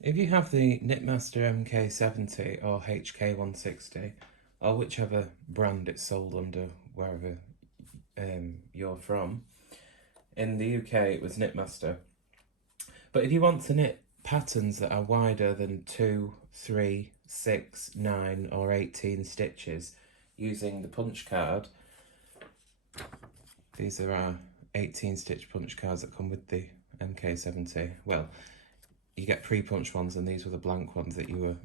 If you have the Knitmaster MK-70 or HK-160, or whichever brand it's sold under, wherever you're from, in the UK it was Knitmaster. But if you want to knit patterns that are wider than 2, 3, 6, 9 or 18 stitches using the punch card, these are our 18 stitch punch cards that come with the MK-70. Well, you get pre-punched ones, and these were the blank ones that you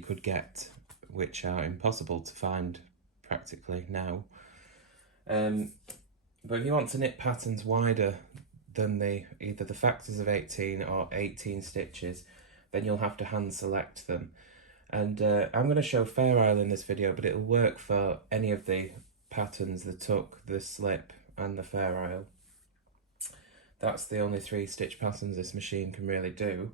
could get, which are impossible to find practically now. But if you want to knit patterns wider than either the factors of 18 or 18 stitches, then you'll have to hand select them. And I'm going to show Fair Isle in this video, but it'll work for any of the patterns, the tuck, the slip and the Fair Isle. That's the only 3 stitch patterns this machine can really do.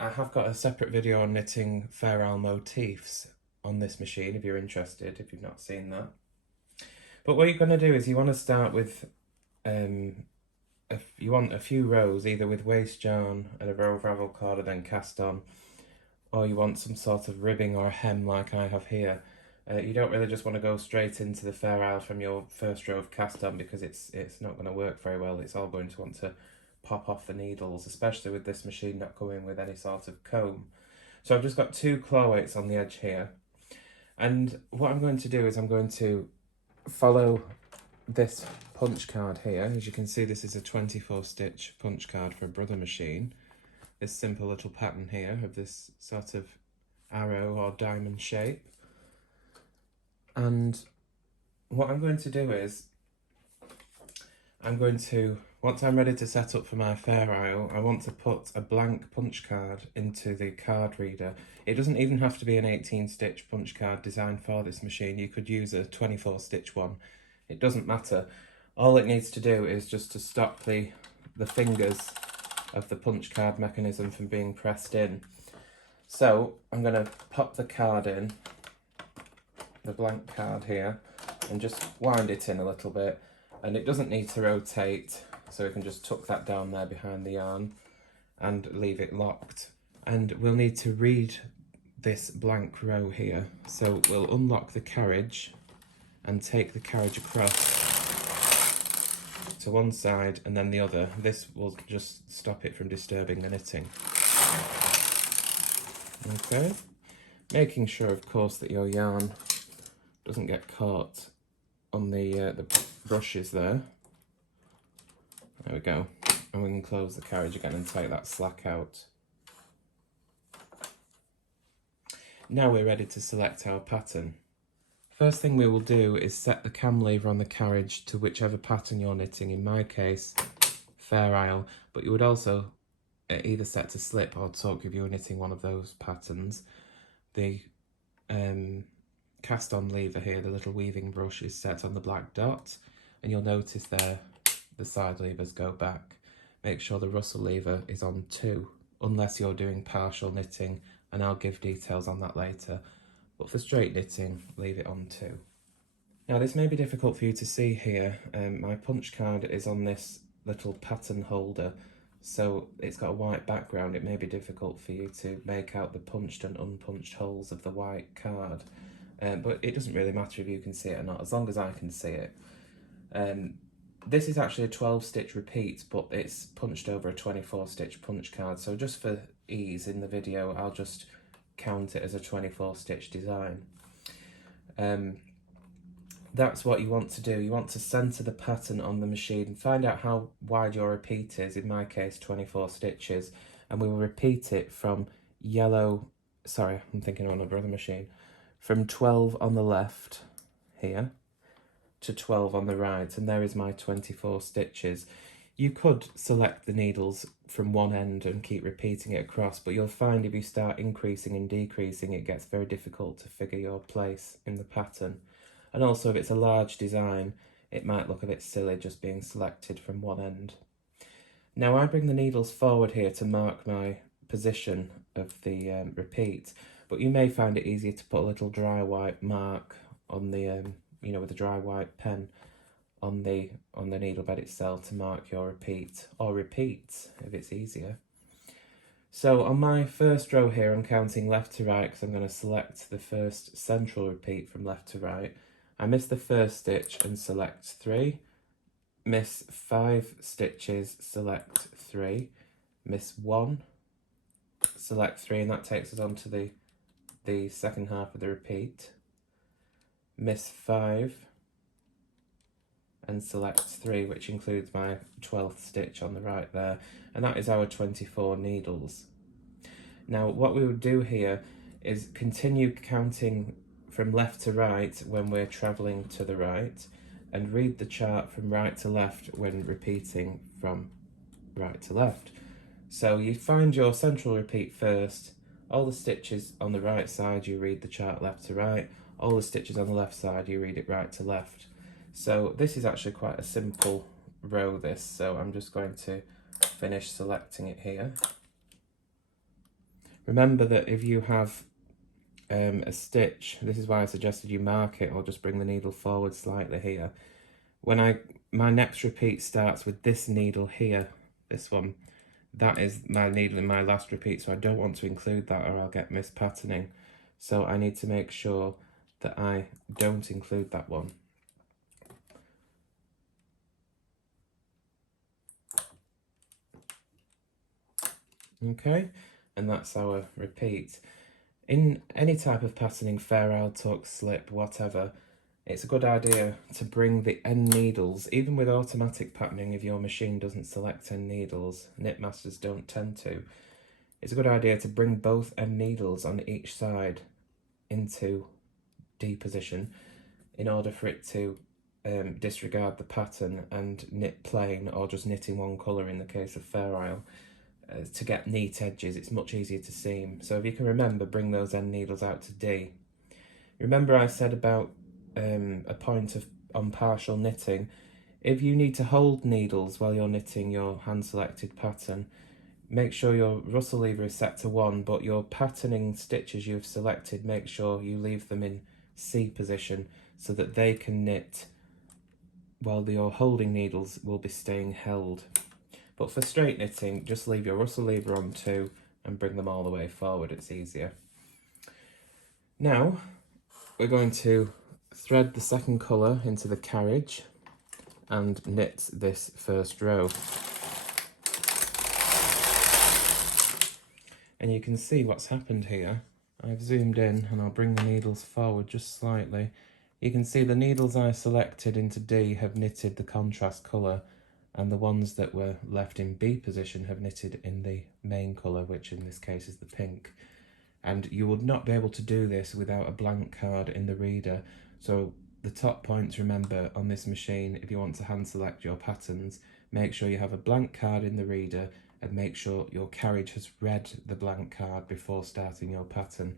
I have got a separate video on knitting Fair Isle motifs on this machine if you're interested, if you've not seen that. But what you're going to do is you want to start with, you want a few rows, either with waste yarn and a row of ravel cord and then cast on, or you want some sort of ribbing or a hem like I have here. You don't really just want to go straight into the Fair Isle from your first row of cast on, because it's not going to work very well. It's all going to want to pop off the needles, especially with this machine not coming with any sort of comb. So I've just got 2 claw weights on the edge here, and what I'm going to do is I'm going to follow this punch card here. As you can see, this is a 24 stitch punch card for a Brother machine. This simple little pattern here of this sort of arrow or diamond shape. And what I'm going to do is once I'm ready to set up for my Fair Isle, I want to put a blank punch card into the card reader. It doesn't even have to be an 18 stitch punch card designed for this machine. You could use a 24 stitch one. It doesn't matter. All it needs to do is just to stop the fingers of the punch card mechanism from being pressed in. So I'm going to pop the card in, the blank card here, and just wind it in a little bit. And it doesn't need to rotate, so we can just tuck that down there behind the yarn and leave it locked. And we'll need to read this blank row here. So we'll unlock the carriage and take the carriage across to one side and then the other. This will just stop it from disturbing the knitting. Okay, making sure of course that your yarn doesn't get caught on the brushes there. There we go. And we can close the carriage again and take that slack out. Now we're ready to select our pattern. First thing we will do is set the cam lever on the carriage to whichever pattern you're knitting. In my case, Fair Isle, but you would also either set to slip or tuck if you were knitting one of those patterns. The cast on lever here, the little weaving brush, is set on the black dot, and you'll notice there the side levers go back. Make sure the Russell lever is on 2, unless you're doing partial knitting, and I'll give details on that later. But for straight knitting, leave it on 2. Now this may be difficult for you to see here. My punch card is on this little pattern holder, so it's got a white background. It may be difficult for you to make out the punched and unpunched holes of the white card. But it doesn't really matter if you can see it or not, as long as I can see it. This is actually a 12 stitch repeat, but it's punched over a 24 stitch punch card. So just for ease in the video, I'll just count it as a 24 stitch design. That's what you want to do. You want to center the pattern on the machine, find out how wide your repeat is, in my case 24 stitches, and we will repeat it from I'm thinking on a Brother machine, from 12 on the left here to 12 on the right, and there is my 24 stitches. You could select the needles from one end and keep repeating it across, but you'll find if you start increasing and decreasing, it gets very difficult to figure your place in the pattern. And also if it's a large design, it might look a bit silly just being selected from one end. Now I bring the needles forward here to mark my position of the repeat, but you may find it easier to put a little dry white mark on the, with a dry white pen on the needle bed itself to mark your repeat, or repeats if it's easier. So on my first row here, I'm counting left to right because I'm going to select the first central repeat from left to right. I miss the first stitch and select 3. Miss 5 stitches, select 3. Miss 1, select 3, and that takes us on to the second half of the repeat. Miss 5 and select 3, which includes my 12th stitch on the right there, and that is our 24 needles. Now what we would do here is continue counting from left to right when we're travelling to the right, and read the chart from right to left when repeating from right to left. So you find your central repeat first, all the stitches on the right side you read the chart left to right, all the stitches on the left side you read it right to left. So this is actually quite a simple row this, so I'm just going to finish selecting it here. Remember that if you have a stitch, this is why I suggested you mark it or just bring the needle forward slightly here. When my next repeat starts with this needle here, this one, that is my needle in my last repeat, so I don't want to include that or I'll get mispatterning. So I need to make sure that I don't include that one. Okay, and that's our repeat. In any type of patterning, ferrule, tuck, slip, whatever, it's a good idea to bring the end needles, even with automatic patterning if your machine doesn't select end needles, Knitmasters don't tend to, it's a good idea to bring both end needles on each side into D position in order for it to disregard the pattern and knit plain, or just knitting one colour in the case of ferrule. To get neat edges, it's much easier to seam. So if you can remember, bring those end needles out to D. Remember I said about a point on partial knitting. If you need to hold needles while you're knitting your hand selected pattern, make sure your rustle lever is set to 1, but your patterning stitches you've selected, make sure you leave them in C position so that they can knit while your holding needles will be staying held. But for straight knitting, just leave your rustle lever on 2 and bring them all the way forward, it's easier. Now, we're going to thread the second colour into the carriage and knit this first row. And you can see what's happened here. I've zoomed in and I'll bring the needles forward just slightly. You can see the needles I selected into D have knitted the contrast colour, and the ones that were left in B position have knitted in the main colour, which in this case is the pink. And you would not be able to do this without a blank card in the reader. So the top points, remember, on this machine, if you want to hand select your patterns, make sure you have a blank card in the reader and make sure your carriage has read the blank card before starting your pattern,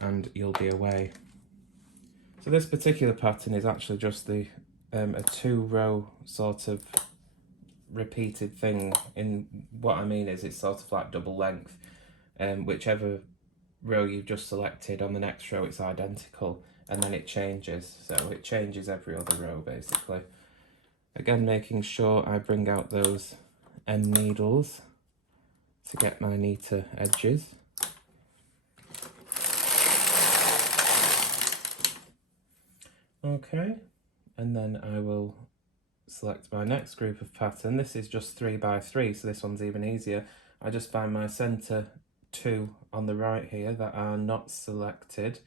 and you'll be away. So this particular pattern is actually just a 2-row sort of repeated thing. In what I mean is it's sort of like double length, whichever row you've just selected, on the next row it's identical, and then it changes, so it changes every other row basically. Again, making sure I bring out those end needles to get my neater edges. Okay, and then I will select my next group of pattern. This is just 3 by 3, so this one's even easier. I just find my centre 2 on the right here that are not selected,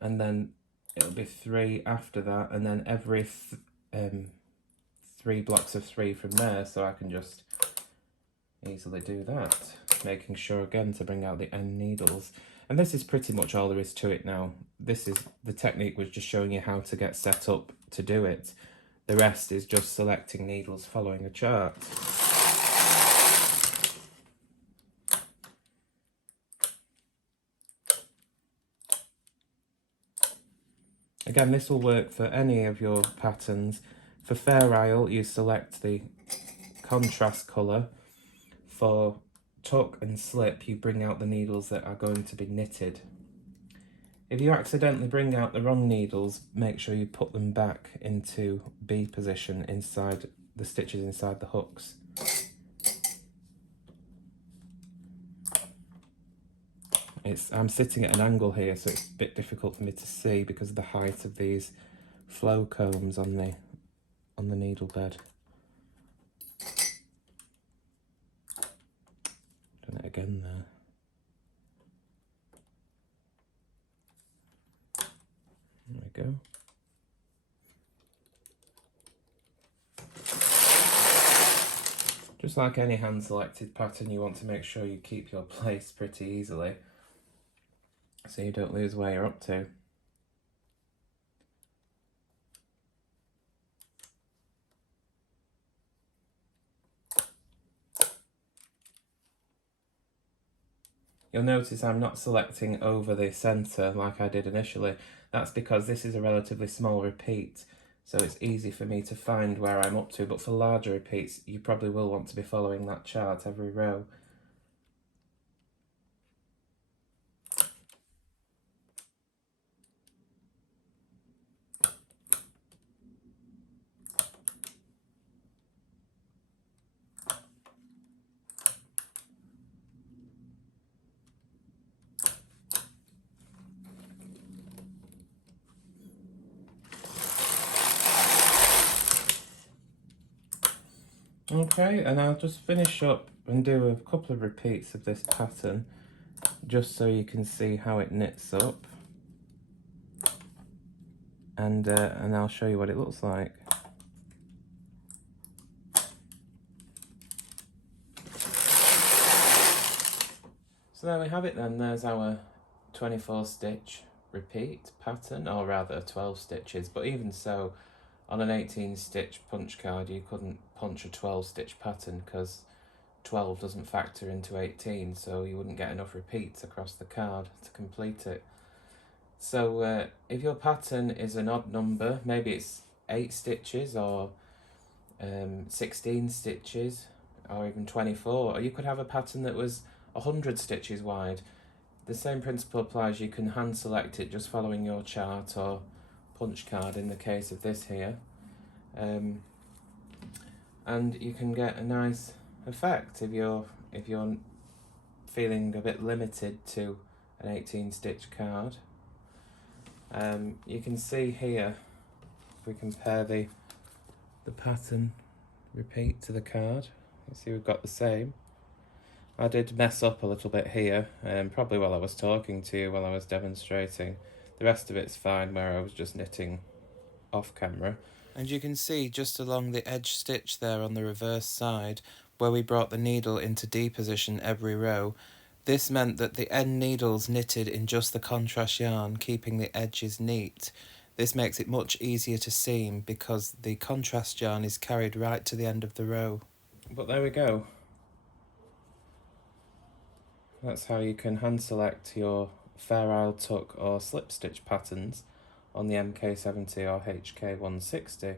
and then it'll be 3 after that, and then every 3 blocks of 3 from there, so I can just easily do that, making sure again to bring out the end needles. And this is pretty much all there is to it now. This is the technique, was just showing you how to get set up to do it. The rest is just selecting needles following a chart. Again, this will work for any of your patterns. For ferrule, you select the contrast colour. For tuck and slip, you bring out the needles that are going to be knitted. If you accidentally bring out the wrong needles, make sure you put them back into B position inside the stitches inside the hooks. I'm sitting at an angle here, so it's a bit difficult for me to see because of the height of these flow combs on the needle bed. Done it again there. There we go. Just like any hand selected pattern, you want to make sure you keep your place pretty easily so you don't lose where you're up to. You'll notice I'm not selecting over the centre like I did initially. That's because this is a relatively small repeat, so it's easy for me to find where I'm up to, but for larger repeats you probably will want to be following that chart every row. Okay, and I'll just finish up and do a couple of repeats of this pattern just so you can see how it knits up, and I'll show you what it looks like. So there we have it then, there's our 24 stitch repeat pattern, or rather 12 stitches, but even so, on an 18 stitch punch card you couldn't punch a 12 stitch pattern because 12 doesn't factor into 18, so you wouldn't get enough repeats across the card to complete it. So if your pattern is an odd number, maybe it's 8 stitches or 16 stitches or even 24, or you could have a pattern that was 100 stitches wide. The same principle applies. You can hand select it just following your chart or punch card in the case of this here, and you can get a nice effect if you're feeling a bit limited to an 18 stitch card. You can see here, if we compare the pattern repeat to the card, let's see, we've got the same. I did mess up a little bit here, probably while I was talking to you, while I was demonstrating. The rest of it's fine, where I was just knitting off camera. And you can see just along the edge stitch there on the reverse side, where we brought the needle into D position every row, this meant that the end needles knitted in just the contrast yarn, keeping the edges neat. This makes it much easier to seam because the contrast yarn is carried right to the end of the row. But there we go. That's how you can hand select your Fair Isle tuck or slip stitch patterns on the MK-70 or HK-160.